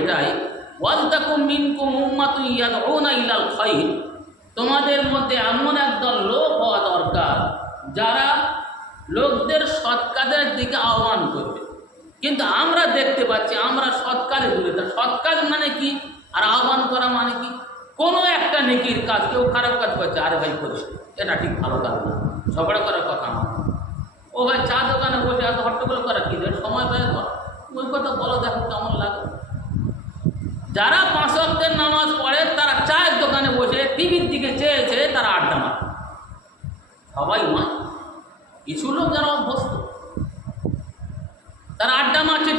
এটাই, ওয়ালতাকুম মিনকুম উম্মাতুন ইয়াদউনা ইলাল খায়র, তোমাদের মধ্যে এমন একদল লোক হওয়া দরকার যারা লোকদের সৎ কাজের দিকে আহ্বান করবে। কিন্তু আমরা দেখতে পাচ্ছি আমরা সৎ কাজে দূরে থাকি। সৎ কাজ মানে কি আর আহ্বান করা মানে কি? কোনো একটা নেকির কাজ, কেউ খারাপ কাজ করছে, আরে ভাই করিস, এটা ঠিক ভালো কাজ না, ঝগড়া করার কথা না। ও ভাই চা দোকানে বসে এত হট্টগোল করা কি সময় পায় কর, ওই কথা বলো, দেখো কেমন লাগে। যারা 5 ওয়াক্তের নামাজ পড়ে তারা চায়ের দোকানে বসে টিভির দিকে চেয়ে চেয়ে তারা আড্ডা মারে। সবাই নয়, কিছু লোক যারা অভ্যস্ত তারা আড্ডা মারছে,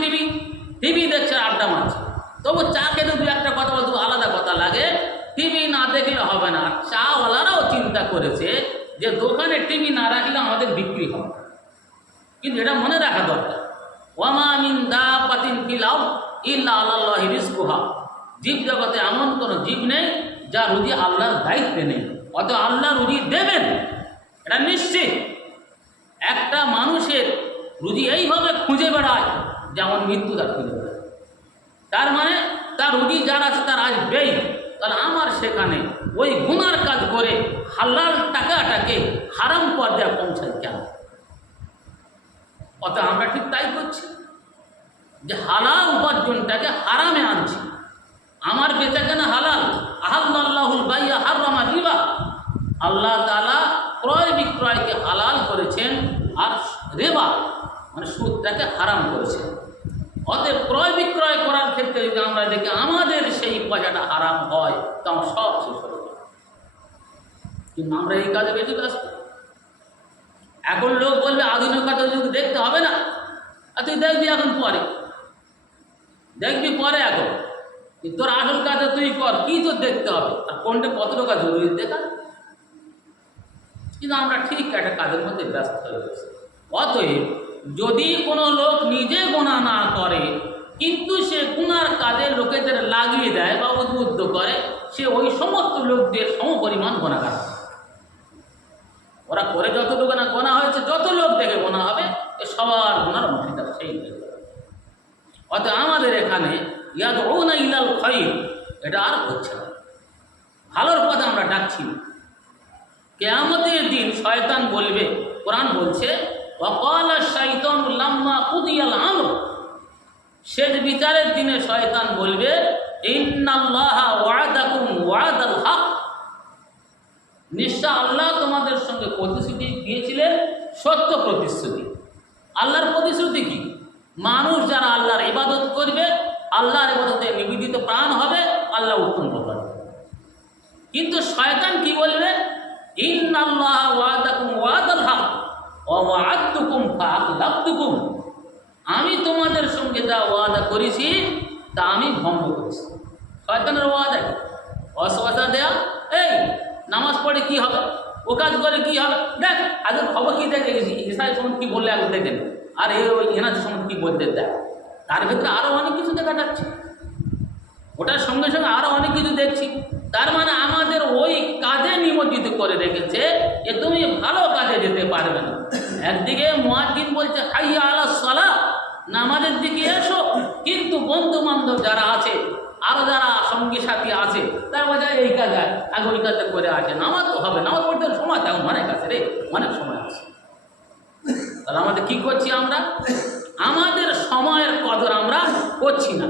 টিভি দেখছে, আড্ডা মারছে। তবু চা খেতে দু একটা কথা বলতে আলাদা কথা লাগে, টিভি না দেখলে হবে না। চাওয়ালারাও চিন্তা করেছে যে দোকানে টিভি না রাখলে আমাদের বিক্রি হবে। কিন্তু এটা মনে রাখা দরকার, ওয়ামা মিন দাব্বাতিন ফিল আরদ ইল্লা আলাল্লাহি রিজকুহা, জীব জগতে এমন কোনো জীব নেই যা রুজি আল্লাহর দায়িত্বে নেই, অত আল্লাহ রুজি দেবেন, এটা নিশ্চিত। একটা মানুষের রুজি এইভাবে খুঁজে বেড়ায় যেমন মৃত্যু তার খুঁজে বেড়ায়। তার মানে তার রুজি যার আছে তার আসবেই। তাহলে আমার সেখানে ওই গুনার কাজ করে হালাল টাকাটাকে হারাম পর্যায়ে পৌঁছায় কেন? অত আমরা ঠিক তাই করছি যে হালাল উপার্জনটাকে হারামে আনছি। আমার বেচাকেনা হালাল, আহাল্লাহুল বাইয়া হারামা রিবা, আল্লাহ তাআলা ক্রয় বিক্রয়কে হালাল করেছেন আর রিবা মানে সুদটাকে হারাম করেছেন। অতএব ক্রয় বিক্রয় করার ক্ষেত্রে যদি আমরা দেখি আমাদের সেই পয়সাটা হারাম হয় তো আমরা সব শেষ হয়ে যাবে। কিন্তু আমরা এই কাজে বেশি ব্যস্ত। এখন লোক বলবে আধুনিকতা যদি দেখতে হবে না, আর তুই দেখবি এখন পরে, দেখবি পরে, এখন তোর আসল কাজে তুই কর, কি তোর দেখতে হবে আর কোনটা কত টাকা জরুরি দেখা। কিন্তু আমরা ঠিক একটা কাজের মধ্যে ব্যস্ত হয়ে গেছি। অতএব যদি কোনো লোক নিজে গোনা না করে কিন্তু সে গুনার কাজে লোকেদের লাগিয়ে দেয় বা উদ্বুদ্ধ করে, সে ওই সমস্ত লোকদের সমপরিমাণ গোনাগার। ওরা করে যতটুকু না গোনা হয়েছে, যত লোক দেখে গোনা হবে, এ সবার গোনার অংশীদার সেই হয়ে যাবে। অতএব আমাদের এখানে ইয়াদউনা ইলাল খায়র এটা আর হচ্ছে না, ভালোর কথা আমরা ডাকছি না। কিয়ামতের দিন শয়তান বলবে, কোরআন বলছে ওয়াকালা শাইতানু লাম্মা কুদিয়াল আমর, শেষ বিচারের দিনে শয়তান বলবে ইন্নাল্লাহা ওয়াদাকুম ওয়াদাল হক, নিশ্চয় আল্লাহ তোমাদের সঙ্গে প্রতিশ্রুতি দিয়েছিলেন, সত্য প্রতিশ্রুতি। আল্লাহর প্রতিশ্রুতি কি? মানুষ যারা আল্লাহর ইবাদত করবে, আল্লাহর ইবাদতে নিবেদিত প্রাণ হবে, আল্লাহ উত্তম করবেন। কিন্তু শয়তান কি বলবে? ইন্নাল্লাহা ওয়াদাকুম ওয়াদাল হক ওয়া ওয়া'আদতুকুম ফাআখলাফতুকুম, আমি তোমাদের সঙ্গে যা ওয়াদা করেছি তা আমি ভঙ্গ করেছি। শয়তানের ওয়াদা কি? অসওয়াসা দেয়া, এই নামাজ পড়ে কি হবে, ও কাজ করে কি হবে, দেখ আগে খবর কি দেখে গেছি, ইসরায়েল সম্বন্ধে কি বললে আগে দেখেন, আর ওই এনাজ সম্বন্ধে কি বলতে দেয়, তার ভিতরে আরও অনেক কিছু দেখা যাচ্ছে, ওটার সঙ্গে সঙ্গে আরও অনেক কিছু দেখছি। তার মানে আমাদের ওই কাজে নিমজ্জিত করে রেখেছে যে তুমি ভালো কাজে যেতে পারবে না। একদিকে মুয়াজ্জিন বলছে হাইয়া আলাস সালাহ, নামাজের দিকে এসো, কিন্তু বন্ধু বান্ধব যারা আছে, আরও যারা সঙ্গী সাথী আছে, তার মধ্যে এই কাজ আগে ওই কাজটা করে আছে, নামাজ তো হবে, নামাজ পড়তে সময় তেমন অনেক আছে রে, অনেক সময় আছে। তাহলে আমাদের কি করছি আমরা? আমাদের সময়ের কদর আমরা করছি না।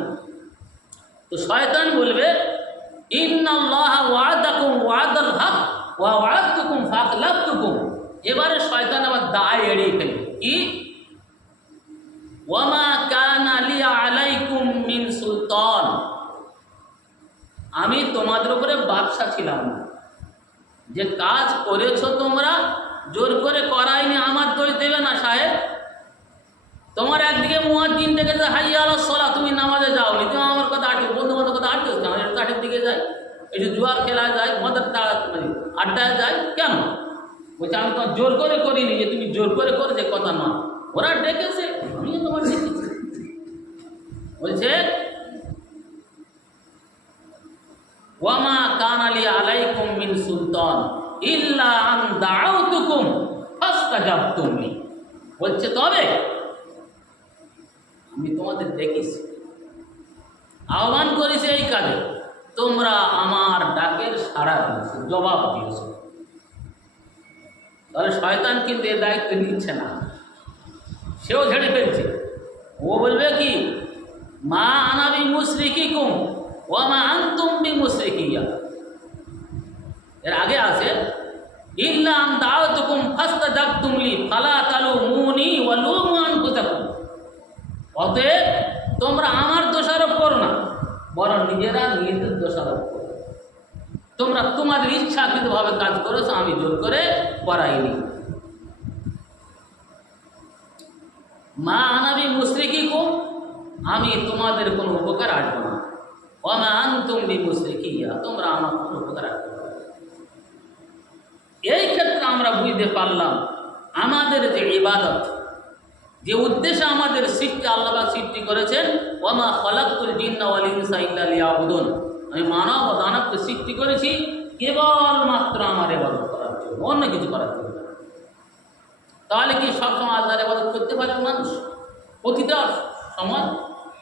তো শয়তান বলবে ইন্নাল্লাহা ওয়াদাকুম ওয়াদাল হক ওয়া ওয়া'আদতুকুম ফাআখলাফতুকুম, এবারে শয়তান আবার দায় এড়িয়ে ফেলবে কি? ওয়ামা কানা লি আলাইকুম মিন সুলতান, আমি তোমাদের উপরে বাদশা ছিলাম না, যে কাজ করেছো তোমরা জোর করে করাইনি, আমার দোষ দেবে না সাহেব। তোমার একদিকে মুয়াজ্জিন ডেকেছে হাইয়া আলাস সালাহ, তুমি নামাজে যাওনি, তুমি আমার কথা আটকে, বন্ধু বান্ধব কথা আটকে, একটু কাঠের দিকে যাই, একটু জুয়ার খেলা যায়, মদের আড্ডায় যায়, কেন? বলছে আমি তোমার জোর করে করিনি, যে তুমি জোর করে করেছে কথা নয়, ওরা ডেকেছে, আমিও তোমার ডেকেছি। বলছে ওয়ামা কানা লি আলাইকুম মিন সুলতান ইল্লা আন দাআউতুকুম ফাস্তাজাবতুম লি, বলছে তবে আমি তোমাদের ডেকেছি, আহ্বান করেছে এই কাজে, তোমরা আমার ডাকের সাড়া দিয়েছো, জবাব দিয়েছো। তাহলে শয়তান কিন্তু এ দায়িত্ব নিচ্ছে না, সেও ঝেড়ে ফেলছে। ও বলবে কি, মা আনাবি মুশরিকিকুম ওয়া মা আনতুম বিমুশরিকিয়া। এর আগে আছে ইল্লা আন দাআতুকুম ফাস্তাজাবতুম লি ফালা তালুমুনি ওয়া লুমু আনফুসাকুম। অতএব তোমরা আমার দোষারোপ করো না, বরং নিজেরা নিজেদের দোষারোপ করো। তোমরা তোমাদের ইচ্ছাকৃতভাবে কাজ করেছো, আমি জোর করে করাইনি। মা আনাবি মুশরিকিকুম, আমি তোমাদের কোনো উপকার আসবো না। ওয়া মা আনতুম বিমুশরিকিয়া, তোমরা আমার কোনো উপকার আসবে না। এই ক্ষেত্রে আমরা বুঝতে পারলাম আমাদের যে ইবাদত, যে উদ্দেশ্যে আমাদের সৃষ্টি আল্লাহ সৃষ্টি করেছেন, ওয়া মা খালাকতুল জিন্না ওয়াল ইনসা ইল্লা লিয়াবুদুন, আমি মানব ও দানবকে সৃষ্টি করেছি কেবলমাত্র আমার ইবাদত করার জন্য, অন্য কিছু করার জন্য না। তাহলে কি সবসময় আল্লাহর ইবাদত করতে পারে মানুষ? প্রতিটা সময়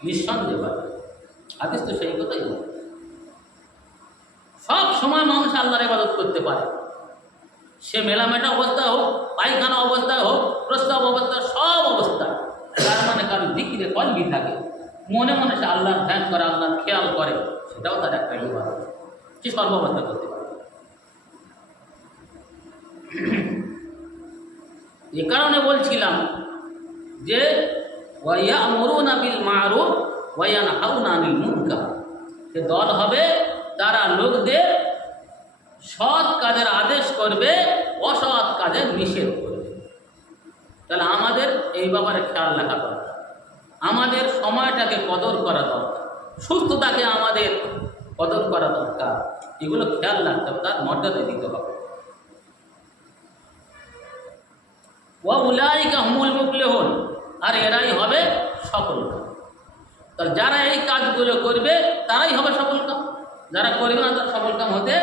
নিঃসন্দেহে পারে। হাদিস তো সেই কথাই বলে, সব সময় মানুষ আল্লাহর ইবাদত করতে পারে। সে মেলামেটা অবস্থায় হোক, পায়খানা অবস্থায় হোক, প্রস্তাব অবস্থায়, সব অবস্থায় তার মানে কারণ দিকিরে কলবি থাকে, মনে মনে সে আল্লাহর ধ্যান করে, আল্লাহর খেয়াল করে, সেটাও তার একটা ইবাদত। সে সর্বাবস্থা করতে পারে। এ কারণে বলছিলাম যে ওয়ায়ামুরুনা বিল মারুফ ওয়া ইয়ানহাউনা আনিল মুনকার, যে দল হবে তারা লোকদের সৎ কাজের আদেশ করবে, অসৎ কাজের নিষেধ করবে। তাহলে আমাদের এই ব্যাপারে খেয়াল রাখা দরকার, আমাদের সময়টাকে কদর করা দরকার, সুস্থতাকে আমাদের কদর করা দরকার। এগুলো খেয়াল রাখতে হবে, তার মর্যাদা দিতে হবে। ওয়া উলাইকা হুমুল মুফলিহুন, আর এরাই হবে সফলকাম। তাহলে যারা এই কাজগুলো করবে তারাই হবে সফলকাম, যারা করবে না তারা সফলকাম হতে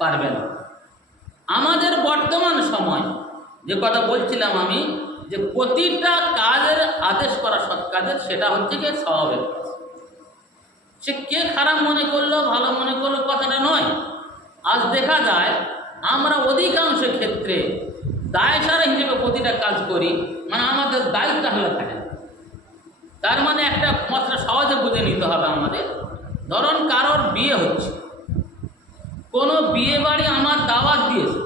পারবে না। আমাদের বর্তমান সময় যে কথা বলছিলাম আমি, যে প্রতিটা কাজের আদেশ করা সৎ কাজের, সেটা হচ্ছে কি স্বভাবের কাজ। সে কে খারাপ মনে করলো, ভালো মনে করলো, কথাটা নয়। আজ দেখা যায় আমরা অধিকাংশ ক্ষেত্রে দায়সারা হিসেবে প্রতিটা কাজ করি, মানে আমাদের দায়িত্ব হলে থাকে না। তার মানে একটা মাত্রা সহজে বুঝে নিতে হবে আমাদের। ধরুন কারোর বিয়ে হচ্ছে, কোনো বিয়ে বাড়ি আমার দাওয়াত দিয়েছে,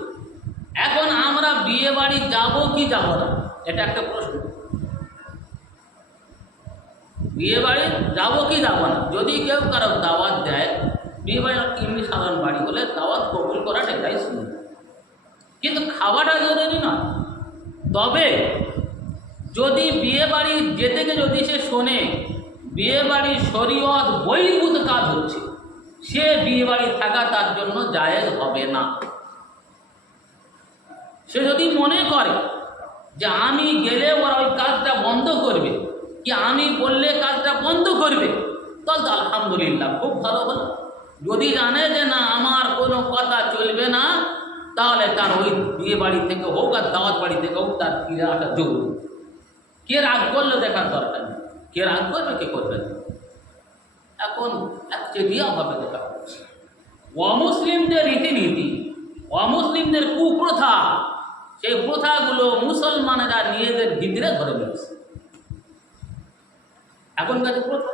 এখন আমরা বিয়ে বাড়ি যাবো কি যাব না, এটা একটা প্রশ্ন। বিয়ে বাড়ি যাবো কি যাব না, যদি কেউ কারো দাওয়াত দেয়, বিয়ে বাড়ি এমনি সাধারণ বাড়ি হলে দাওয়াত কবুল করাটা এটাই শুনুন, কিন্তু খাওয়াটা জরুরি নয়। তবে যদি বিয়ে বাড়ি যেতে গিয়ে যদি সে শোনে বিয়ে বাড়ির শরীয়ত বহির্ভূত কাজ হচ্ছে, সে বিয়ে বাড়ি থাকা তার জন্য জায়েজ হবে না। সে যদি মনে করে যে আমি গেলে ওরা ওই কাজটা বন্ধ করবে, কি আমি বললে কাজটা বন্ধ করবে, তাহলে আলহামদুলিল্লাহ, খুব ভালো হলো। যদি জানে যে না আমার কোনো কথা চলবে না, তাহলে তার ওই বিয়ে বাড়ি থেকে হোক আর দাওয়াত বাড়ি থেকে হোক তার ফিরে আসা জরুরি। কে রাগ করলে দেখার দরকার নেই, কে রাগ করবে কে করবে না, এখন একচেটিয়াভাবে দেখা হচ্ছে। অমুসলিমদের রীতিনীতি, অমুসলিমদের কুপ্রথা, সেই প্রথাগুলো মুসলমানেরা নিজেদের ভিতরে ধরে নিয়েছে এখনকার প্রথা।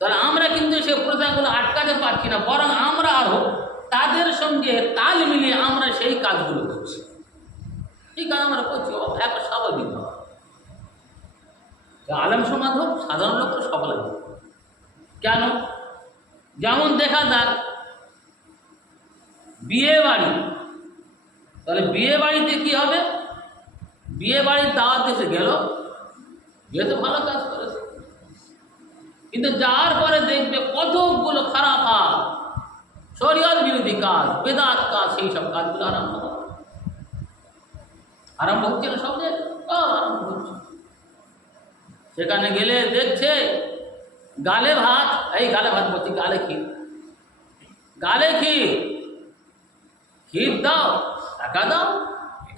তাহলে আমরা কিন্তু সেই প্রথাগুলো আটকাতে পারছি না, বরং আমরা আরও তাদের সঙ্গে তাল মিলিয়ে আমরা সেই কাজগুলো করছি। এই কাজ আমরা করছি একটা স্বাভাবিক ভাবে, আলেম সমাজ হোক, সাধারণ লোকের সকলে হোক। কেন? যেমন দেখা যাক বিয়ে বাড়ি, তাহলে বিয়ে বাড়িতে কি হবে, বিয়ে বাড়ির দাওয়াত এসে গেল, বিয়ে তো ভালো কাজ করেছে, কিন্তু যাওয়ার পরে দেখবে কতগুলো খারাপ কাজ, শরীয়ত বিরোধী কাজ, বেদাত কাজ, সেই সব কাজগুলো আরম্ভ হচ্ছে না, সব আরম্ভ হচ্ছে। সেখানে গেলে দেখছে গালে ভাত, এই গালে ভাত বলছি, গালে ক্ষীর, গালে ক্ষীর, ক্ষীর দাও, টাকা দাও।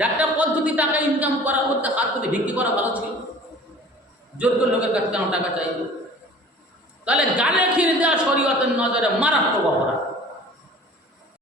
একটা পদ্ধতি টাকা ইনকাম করা করতে হাত করে বিক্রি করা ভালো ছিল, যোগ্য লোকের কাছে কেন টাকা চাইবে?